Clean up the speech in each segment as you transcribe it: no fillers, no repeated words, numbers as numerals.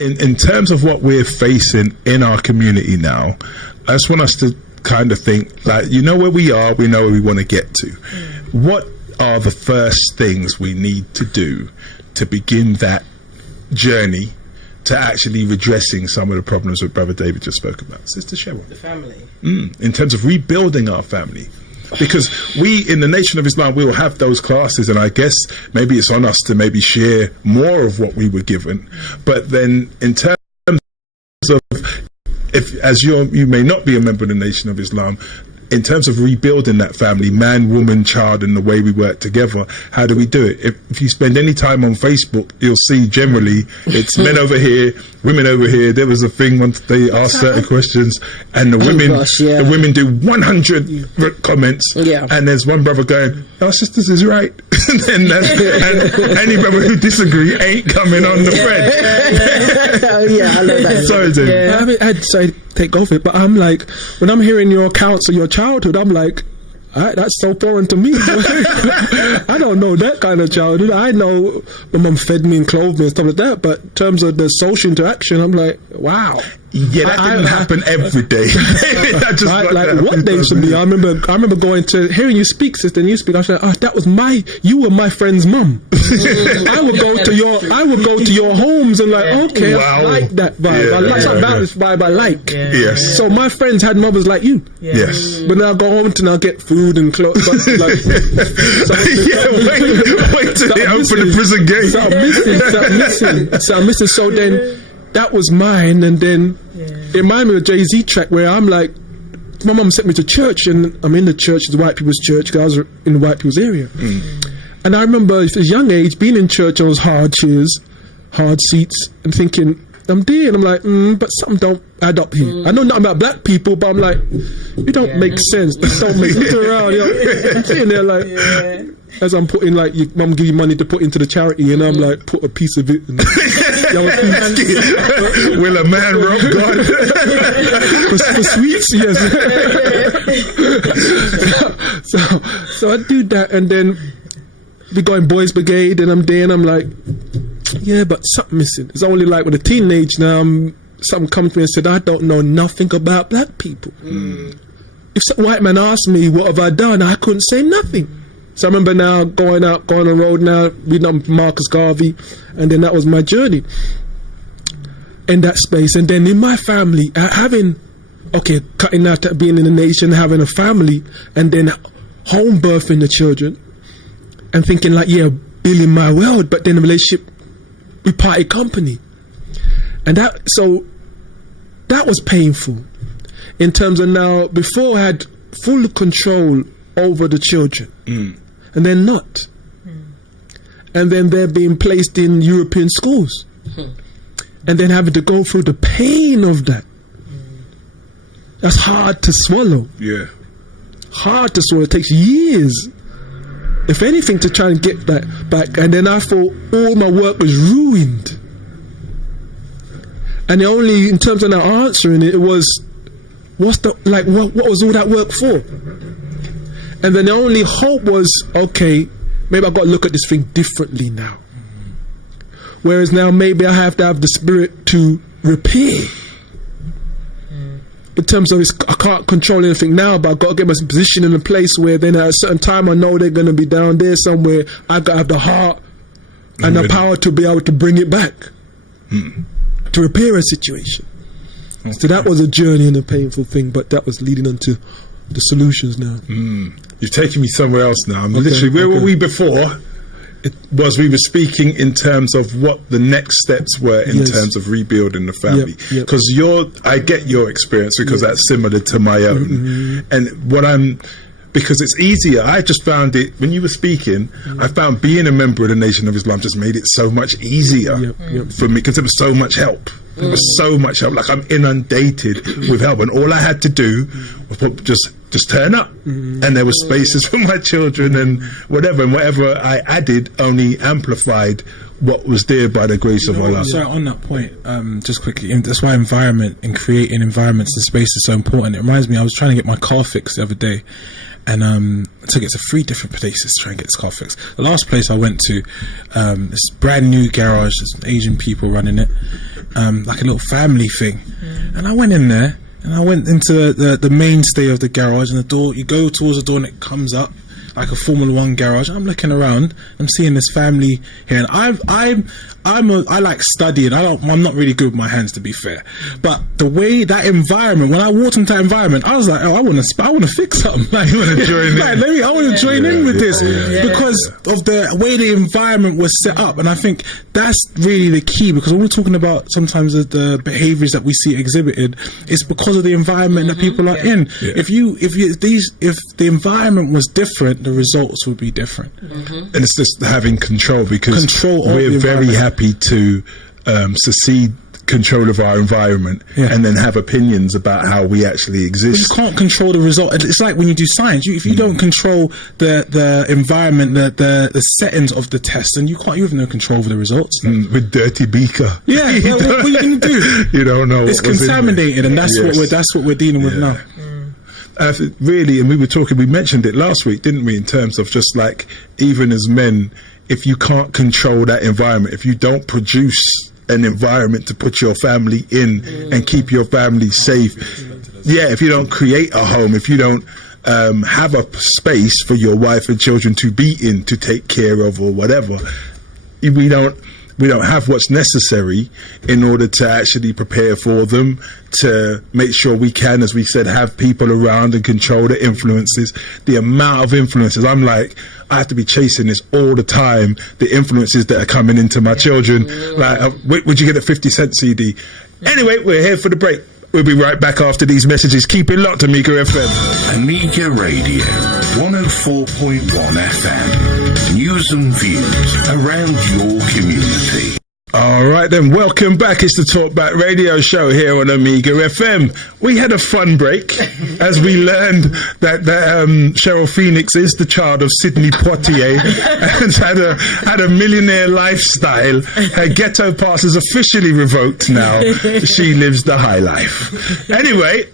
in terms of what we're facing in our community now, I just want us to kind of think like, you know where we are, we know where we want to get to. What are the first things we need to do to begin that journey to actually redressing some of the problems that Brother David just spoke about? Sister Cheryl. The family. In terms of rebuilding our family. Because we, in the Nation of Islam, we will have those classes, and I guess maybe it's on us to maybe share more of what we were given. But then in terms of, if as you may not be a member of the Nation of Islam, in terms of rebuilding that family, man, woman, child, and the way we work together, how do we do it? If you spend any time on Facebook, you'll see generally it's men over here, women over here. There was a thing once they asked certain questions, and the women do 100 comments, and there's one brother going, "Our sisters is right," and any brother who disagree ain't coming on the thread. I love that. Sorry, dude. I haven't had to take off it, but I'm like, when I'm hearing your accounts of your childhood, I'm like, that's so foreign to me. I don't know that kind of childhood. I know my mum fed me and clothed me and stuff like that, but in terms of the social interaction, I'm like, wow. Yeah, that didn't happen every day. What days for me? I remember going to hearing you speak, sister, and you speak. I was like, you were my friend's mum. I would go to your homes and okay, wow. I like that vibe. I like that vibe. I like. Yes. So my friends had mothers like you. Yes. But now I go home and I get food and clothes. Wait till they open the prison gate. So I'm missing. So then. That was mine, and then it reminded me of a Jay-Z track where I'm like, my mum sent me to church, and I'm in the church, the white people's church, because I was in the white people's area. And I remember at a young age being in church on those hard chairs, hard seats, and thinking, I'm there, and I'm like, but something don't add up here. I know nothing about black people, but I'm like, you don't make sense. This don't make sense. Around, I'm sitting there like, as I'm putting, like, your mum give you money to put into the charity, and I'm like, put a piece of it. And, will a man rob God? for sweets, yes. so I do that, and then we go in Boys Brigade, and I'm there, and I'm like, yeah, but something missing. It's only like with a teenage now, something comes to me and said, I don't know nothing about black people. If some white man asked me, what have I done? I couldn't say nothing. So I remember now going on the road now, reading up Marcus Garvey, and then that was my journey in that space. And then in my family, cutting out that being in the nation, having a family, and then home birthing the children, and thinking like, building my world, but then the relationship, we parted company. And that was painful in terms of now, before I had full control over the children, and they're not. And then they're being placed in European schools, and then having to go through the pain of that. That's hard to swallow. Yeah. Hard to swallow. It takes years, if anything, to try and get that back. And then I thought all my work was ruined. And the only, in terms of now answering it, was, what was all that work for? And then the only hope was, okay, maybe I've got to look at this thing differently now. Whereas now maybe I have to have the spirit to repair. In terms of, I can't control anything now, but I've got to get my position in a place where then at a certain time I know they're going to be down there somewhere. I've got to have the heart and the power to be able to bring it back, to repair a situation. Okay. So that was a journey and a painful thing, but that was leading on to the solutions now. You've taken me somewhere else now. Where were we before? We were speaking in terms of what the next steps were in terms of rebuilding the family. Because I get your experience because that's similar to my own. And because it's easier. I just found it, when you were speaking, I found being a member of the Nation of Islam just made it so much easier for me, because it was so much help. It was so much help. Like, I'm inundated with help, and all I had to do was just turn up, and there were spaces for my children and whatever I added only amplified what was there by the grace of Allah. So on that point, just quickly, that's why environment and creating environments and space is so important. It reminds me, I was trying to get my car fixed the other day, and I took it to 3 different places to try and get this car fixed. The last place I went to, this brand new garage, there's some Asian people running it, like a little family thing. And I went in there, and I went into the mainstay of the garage, and the door, you go towards the door and it comes up like a Formula 1 garage. I'm looking around, I'm seeing this family here, and I like studying. I'm not really good with my hands, to be fair. But the way that environment, when I walked into that environment, I was like, oh, I want to fix something. Like, I want to join in. I want to join in with this because of the way the environment was set up. And I think that's really the key, because when we're talking about sometimes the behaviors that we see exhibited, it's because of the environment that people are in. If the environment was different, the results would be different. And it's just having control, because we're very happy to secede control of our environment and then have opinions about how we actually exist. But you can't control the result. It's like when you do science, if you don't control the environment, the settings of the test, then you have no control over the results. With dirty beaker, what are you going to do? You don't know. It's contaminated, and that's what we're dealing with now. Really, and we mentioned it last week, didn't we, in terms of just like, even as men, if you can't control that environment, if you don't produce an environment to put your family in and keep your family safe, if you don't create a home, if you don't have a space for your wife and children to be in, to take care of or whatever, we don't have what's necessary in order to actually prepare for them, to make sure we can, as we said, have people around and control the influences. The amount of influences, I'm like, I have to be chasing this all the time, the influences that are coming into my children. Like, would you get a 50 Cent CD? Anyway, we're here for the break. We'll be right back after these messages. Keep it locked to Amiga FM. Amiga Radio, 104.1 FM. News and views around your community. All right then, welcome back. It's the Talkback Radio Show here on Amiga FM. We had a fun break as we learned that Cheryl Phoenix is the child of Sidney Poitier and had a millionaire lifestyle. Her ghetto pass is officially revoked now. She lives the high life. Anyway,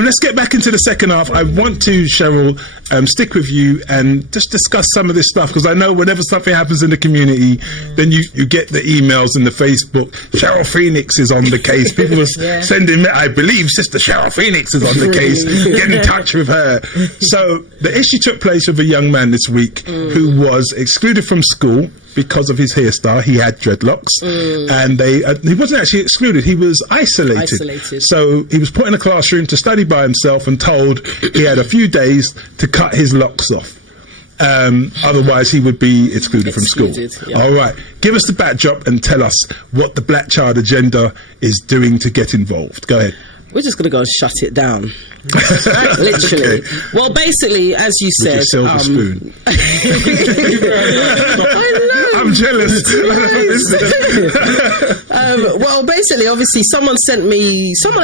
let's get back into the second half. I want to, Cheryl, stick with you and just discuss some of this stuff, because I know whenever something happens in the community, then you get the emails and the Facebook. Cheryl Phoenix is on the case. People were sending me, I believe Sister Cheryl Phoenix is on the case. Get in touch with her. So the issue took place with a young man this week who was excluded from school because of his hairstyle. He had dreadlocks, and he wasn't actually excluded, he was isolated. So he was put in a classroom to study by himself and told he had a few days to cut his locks off. Otherwise he would be excluded from school. All right, give us the backdrop and tell us what the Black Child Agenda is doing to get involved. Go ahead. We're just going to go and shut it down. Literally. Okay. Well, basically, as you said... With your silver spoon. I know. I'm jealous. Well, basically, obviously, someone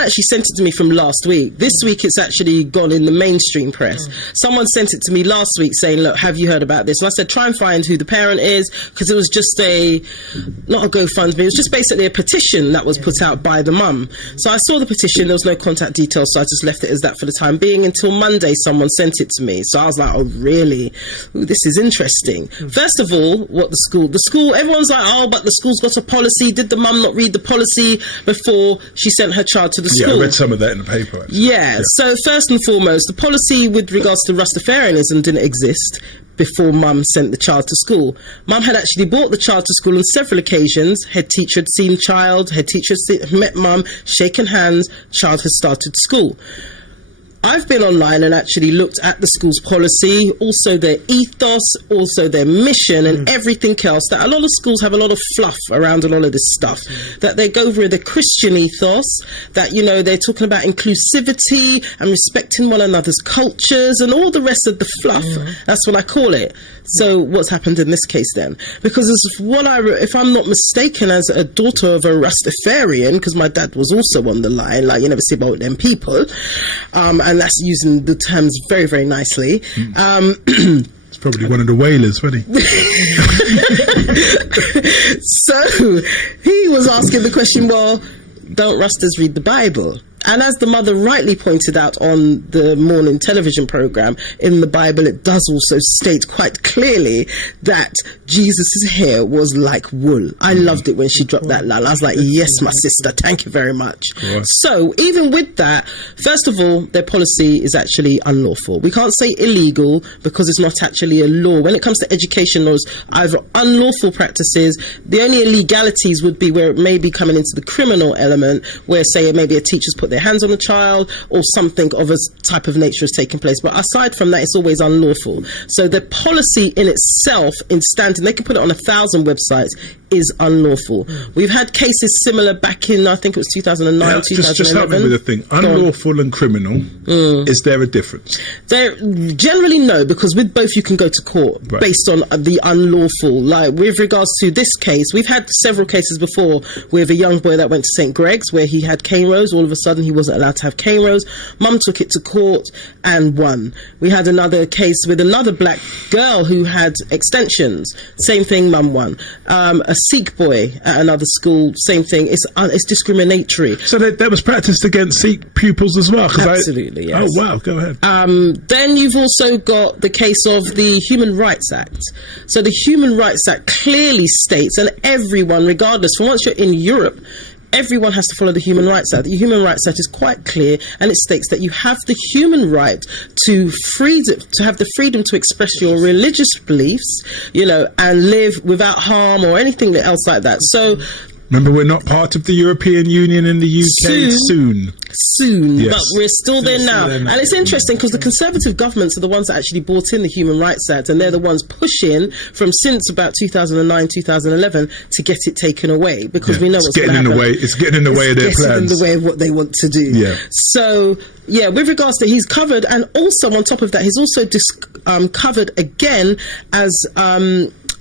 actually sent it to me from last week. This week, it's actually gone in the mainstream press. Someone sent it to me last week saying, look, have you heard about this? And I said, try and find who the parent is, because it was just not a GoFundMe, it was just basically a petition that was put out by the mum. So I saw the petition, there was no contact details, so I just left it as that for the time being until Monday someone sent it to me. So I was like, oh, really? Ooh, this is interesting. First of all, what the school, everyone's like, oh, but the school's got a policy. Did the mum not read the policy before she sent her child to the school? Yeah, I read some of that in the paper, actually. Yeah, so first and foremost, the policy with regards to Rastafarianism didn't exist before mum sent the child to school. Mum had actually brought the child to school on several occasions. Head teacher had seen child, head teacher had met mum, shaken hands, child had started school. I've been online and actually looked at the school's policy, also their ethos, also their mission and everything else. That a lot of schools have a lot of fluff around a lot of this stuff. That they go over the Christian ethos, that, you know, they're talking about inclusivity and respecting one another's cultures and all the rest of the fluff. That's what I call it. So what's happened in this case then? Because if I'm not mistaken, as a daughter of a Rastafarian, because my dad was also on the line, like you never see about them people, and that's using the terms very, very nicely. It's probably one of the whalers, wasn't he? So he was asking the question, well, don't Rastas read the Bible? And as the mother rightly pointed out on the morning television program, in the Bible it does also state quite clearly that Jesus' hair was like wool. I loved it when she dropped that line. I was like, yes, my sister, thank you very much. Right. So even with that, first of all, their policy is actually unlawful. We can't say illegal because it's not actually a law. When it comes to education laws, either unlawful practices, the only illegalities would be where it may be coming into the criminal element, where say maybe a teacher's put their hands on a child or something of a type of nature is taking place. But aside from that, it's always unlawful. So the policy in itself, in standing, they can put it on 1,000 websites, is unlawful. We've had cases similar back in, I think it was 2009, 2011. Just help me with the thing. Unlawful and criminal, is there a difference? There generally no, because with both you can go to court based on the unlawful. Like with regards to this case, we've had several cases before with a young boy that went to St. Greg's where he had cane rows. All of a sudden he wasn't allowed to have cane rows. Mum took it to court and won. We had another case with another black girl who had extensions. Same thing, mum won. A Sikh boy at another school, same thing. It's discriminatory. So that was practiced against Sikh pupils as well? Absolutely, yes. Oh, wow, go ahead. Then you've also got the case of the Human Rights Act. So the Human Rights Act clearly states, and everyone, regardless, from once you're in Europe, everyone has to follow the Human Rights Act. The Human Rights Act is quite clear, and it states that you have the human right to have the freedom to express your religious beliefs, and live without harm or anything else like that. So remember, we're not part of the European Union in the UK soon. Yes. But we're still there now. And it's interesting because the Conservative governments are the ones that actually brought in the Human Rights Act, and they're the ones pushing since about 2009, 2011 to get it taken away, because we know what's going to happen. It's getting in the way of their plans. It's getting in the way of what they want to do. Yeah. So, yeah, with regards to he's covered, and also on top of that, he's also covered again as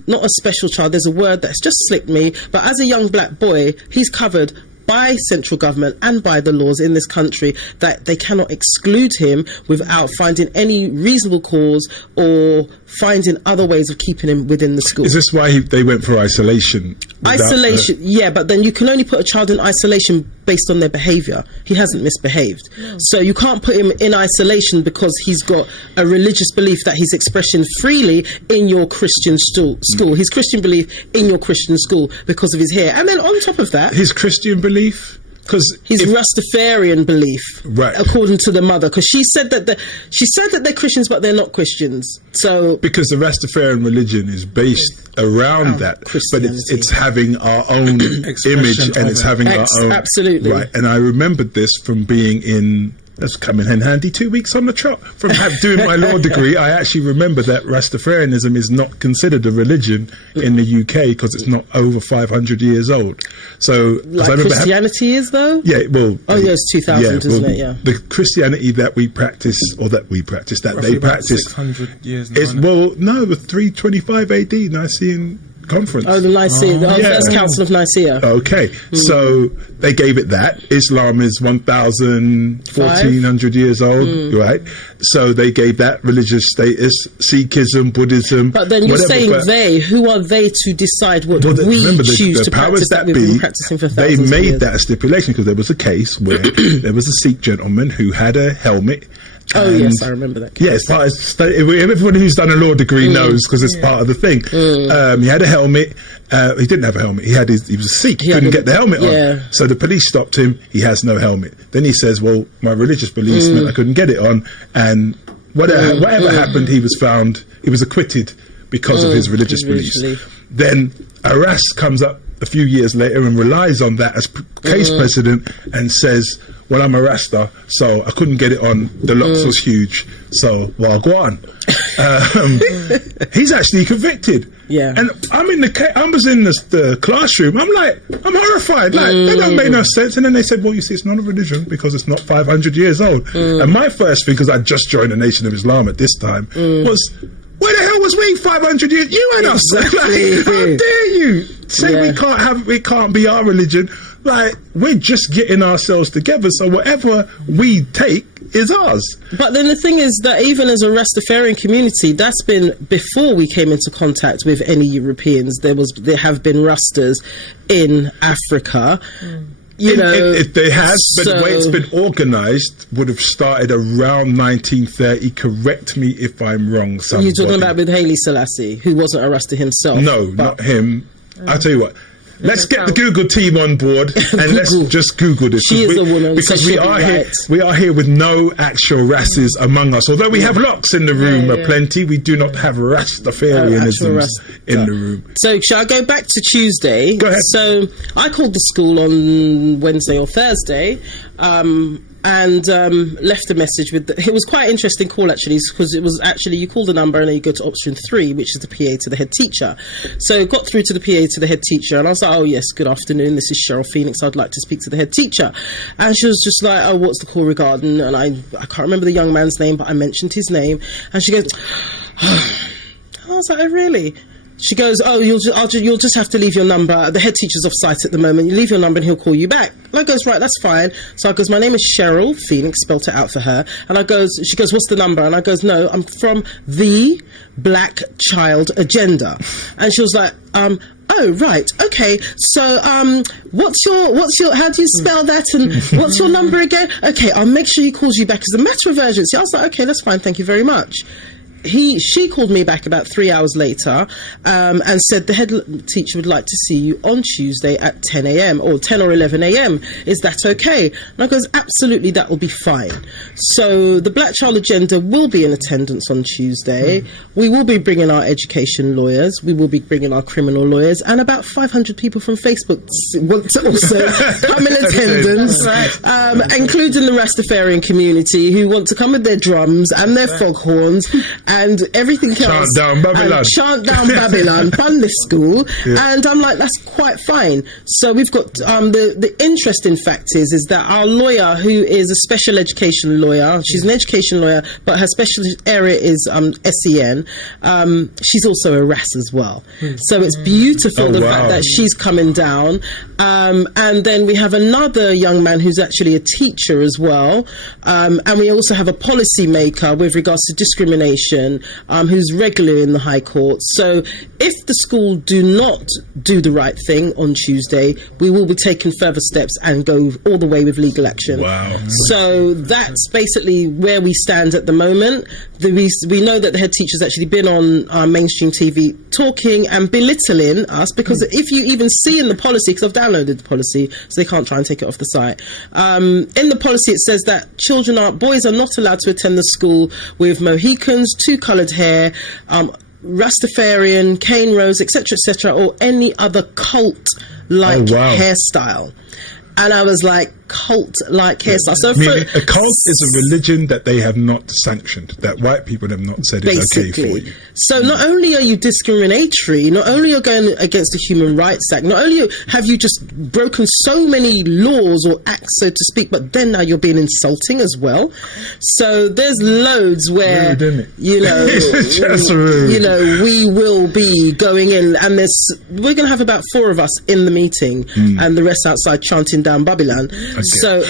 not a special child, there's a word that's just slipped me, but as a young black boy, he's covered by central government and by the laws in this country that they cannot exclude him without finding any reasonable cause or finding other ways of keeping him within the school. Is this why they went for isolation? Isolation, yeah, but then you can only put a child in isolation based on their behaviour. He hasn't misbehaved. No. So you can't put him in isolation because he's got a religious belief that he's expressing freely in your Christian school. His Christian belief in your Christian school because of his hair. And then on top of that, his Christian belief? Because his Rastafarian belief, right, according to the mother, because she said that they're Christians, but they're not Christians. So because the Rastafarian religion is based around that, but it's having our own image and it's having our own, absolutely right. And I remembered this from being in. That's coming in handy 2 weeks on the trot. From doing my law degree, I actually remember that Rastafarianism is not considered a religion in the UK because it's not over 500 years old. So, like Christianity is though? Yeah, well... Oh, yeah, it's 2000, isn't it? Yeah. The Christianity that we practice, or that we practice, that roughly they practice... 600 years now, is, well, no, the 325 AD, Nicene Conference. Oh, the Nicaea, the First Council of Nicaea. Okay, so they gave it that. Islam is 1,400 years old, right? So they gave that religious status. Sikhism, Buddhism. But then you're saying they. Who are they to decide what we choose to practice that we've been practicing for thousands of years? They made that a stipulation because there was a case where there was a Sikh gentleman who had a helmet. Oh, yes, I remember that case. Yeah, it's part of, everybody who's done a law degree knows because it's part of the thing. He had a helmet. He didn't have a helmet. He was a Sikh. He couldn't get the helmet on. So the police stopped him. He has no helmet. Then he says, well, my religious beliefs meant I couldn't get it on. And whatever happened, he was acquitted because of his religious beliefs. Then Arras comes up a few years later and relies on that as case precedent and says, well, I'm a Rasta, so I couldn't get it on. The locks was huge, so well, go on. He's actually convicted. Yeah, and I was in the classroom. I'm horrified. Like they don't make no sense. And then they said, well, you see, it's not a religion because it's not 500 years old. And my first thing, because I just joined the Nation of Islam at this time, was, where the hell was we 500 years? You and us. Like, how dare you say we can't be our religion? Like, we're just getting ourselves together, so whatever we take is ours. But then the thing is that even as a Rastafarian community, that's been before we came into contact with any Europeans. There have been Rastas in Africa. You know, it has, but the way it's been organised would have started around 1930. Correct me if I'm wrong. Somebody. You're talking about with Haile Selassie, who wasn't a Rasta himself. No, not him. I'll tell you what. Let's get the Google team on board and let's just Google this. She is a woman, because so we she'll are be here. right. We are here with no actual Rasses among us. Although we have locks in the room, plenty. We do not have Rastafarianisms in the room. So shall I go back to Tuesday? Go ahead. So I called the school on Wednesday or Thursday. And left a message with it was quite an interesting call actually, because it was actually you call the number and then you go to option 3, which is the PA to the head teacher. So got through to the PA to the head teacher, and I was like, oh yes, good afternoon, this is Cheryl Phoenix, I'd like to speak to the head teacher. And she was just like, oh, what's the call regarding? And I can't remember the young man's name, but I mentioned his name, and she goes, I was like, oh really? She goes, oh, you'll just have to leave your number. The head teacher's off site at the moment. You leave your number and he'll call you back. And I goes, right, that's fine. So I goes, my name is Cheryl Phoenix, spelt it out for her. And she goes, what's the number? And I goes, no, I'm from the Black Child Agenda. And she was like, oh, right, okay. So, what's your, how do you spell that? And what's your number again? Okay, I'll make sure he calls you back as a matter of urgency. I was like, okay, that's fine. Thank you very much. She called me back about 3 hours later and said the head teacher would like to see you on Tuesday at 10 a.m. or 10 or 11 a.m. Is that okay? And I goes, absolutely, that will be fine. So the Black Child Agenda will be in attendance on Tuesday. We will be bringing our education lawyers. We will be bringing our criminal lawyers, and about 500 people from Facebook want to also come in attendance, including the Rastafarian community, who want to come with their drums and their foghorns and everything else. Chant down Babylon. Chant down Babylon, fund this school. Yeah. And I'm like, that's quite fine. So we've got, the interesting fact is that our lawyer, who is a special education lawyer, she's an education lawyer, but her special area is SEN, she's also a RAS as well. So it's beautiful, fact that she's coming down. And then we have another young man who's actually a teacher as well. And we also have a policy maker with regards to discrimination, who's regularly in the High Court. So if the school do not do the right thing on Tuesday, we will be taking further steps and go all the way with legal action. Wow. So that's basically where we stand at the moment. We know that the head teacher's actually been on mainstream TV talking and belittling us, because if you even see in the policy, because I've downloaded the policy, so they can't try and take it off the site. In the policy, it says that boys are not allowed to attend the school with Mohicans, two coloured hair, Rastafarian, cane rose, etc., or any other cult-like hairstyle. And I was like, cult-like hairstyle. So a cult is a religion that they have not sanctioned, that white people have not said is okay for you. So not only are you discriminatory, not only are you going against the Human Rights Act, not only have you just broken so many laws or acts, so to speak, but then now you're being insulting as well. So there's loads where, we will be going in, and we're going to have about 4 of us in the meeting and the rest outside chanting down Babylon. Okay. So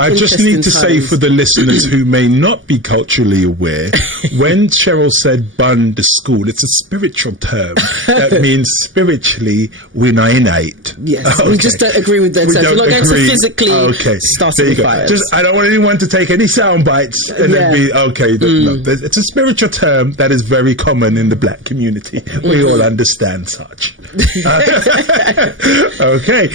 I just need to say for the listeners who may not be culturally aware, when Cheryl said bun the school, it's a spiritual term that means spiritually we're not innate. Yes, we just don't agree with that. We're not going to physically start the fires. I don't want anyone to take any sound bites and then be okay. No, it's a spiritual term that is very common in the black community. We all understand such. Okay.